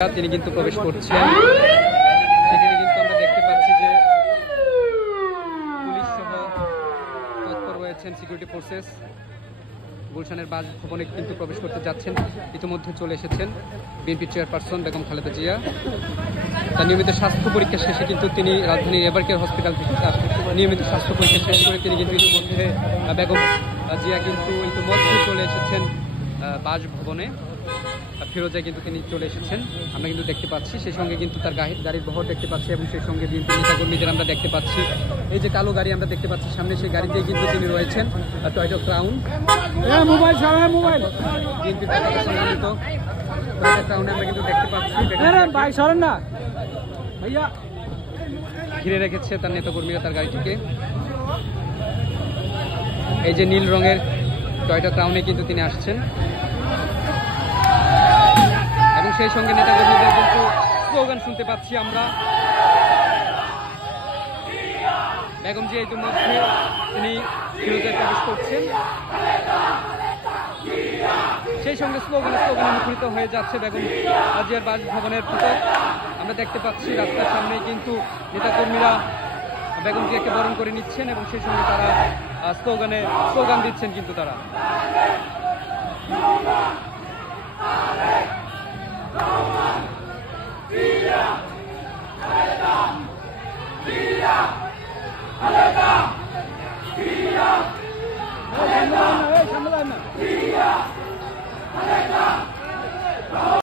তিনি কিন্তু প্রবেশ করছেন। সেখানে কিন্তু আমরা দেখতে পাচ্ছি যে পুলিশ সহ তৎপর রয়েছেন, সিকিউরিটি ফোর্সেস গুলশানের বাসভবনে কিন্তু প্রবেশ করতে যাচ্ছেন। ইতিমধ্যে চলে এসেছেন বিএনপি চেয়ারপারসন বেগম খালেদা জিয়া। তার নিয়মিত স্বাস্থ্য পরীক্ষা শেষে কিন্তু তিনি রাজধানীর এভারকেয়ার হসপিটাল থেকে তার নিয়মিত স্বাস্থ্য পরীক্ষা শেষ করে তিনি কিন্তু ইতিমধ্যে বেগম জিয়া কিন্তু ইতিমধ্যে চলে এসেছেন বাসভবনে। ফিরোজায় কিন্তু তিনি চলে এসেছেন, আমরা কিন্তু দেখতে পাচ্ছি। সেই সঙ্গে কিন্তু তার গাড়ির বহর দেখতে পাচ্ছি এবং সেই সঙ্গে বিএনপি নেতাকর্মীদের আমরা দেখতে পাচ্ছি। এই যে কালো গাড়ি আমরা দেখতে পাচ্ছি সামনে, সেই গাড়িতেই কিন্তু তিনি রয়েছেন। টয়োটা ক্রাউন বিএনপির পতাকা সম্মানিত টয়োটা ক্রাউনে আমরা কিন্তু দেখতে পাচ্ছি ঘিরে রেখেছে তার নেতাকর্মীরা তার গাড়িটিকে। এই যে নীল রঙের টয়োটা ক্রাউনে কিন্তু তিনি আসছেন এবং সেই সঙ্গে নেতাকর্মীদের কিন্তু স্লোগান শুনতে পাচ্ছি আমরা। বেগম জিয়া ইতিমধ্যে তিনি ফিরোজায় প্রবেশ করছেন, সেই সঙ্গে স্লোগানে মুখরিত হয়ে যাচ্ছে বেগম জিয়ার বাসভবনের ফটক। আমরা দেখতে পাচ্ছি রাস্তার সামনে কিন্তু নেতাকর্মীরা বেগম জিয়াকে বরণ করে নিচ্ছেন এবং সেই সঙ্গে তারা স্লোগান দিচ্ছেন কিন্তু তারা। Yeah.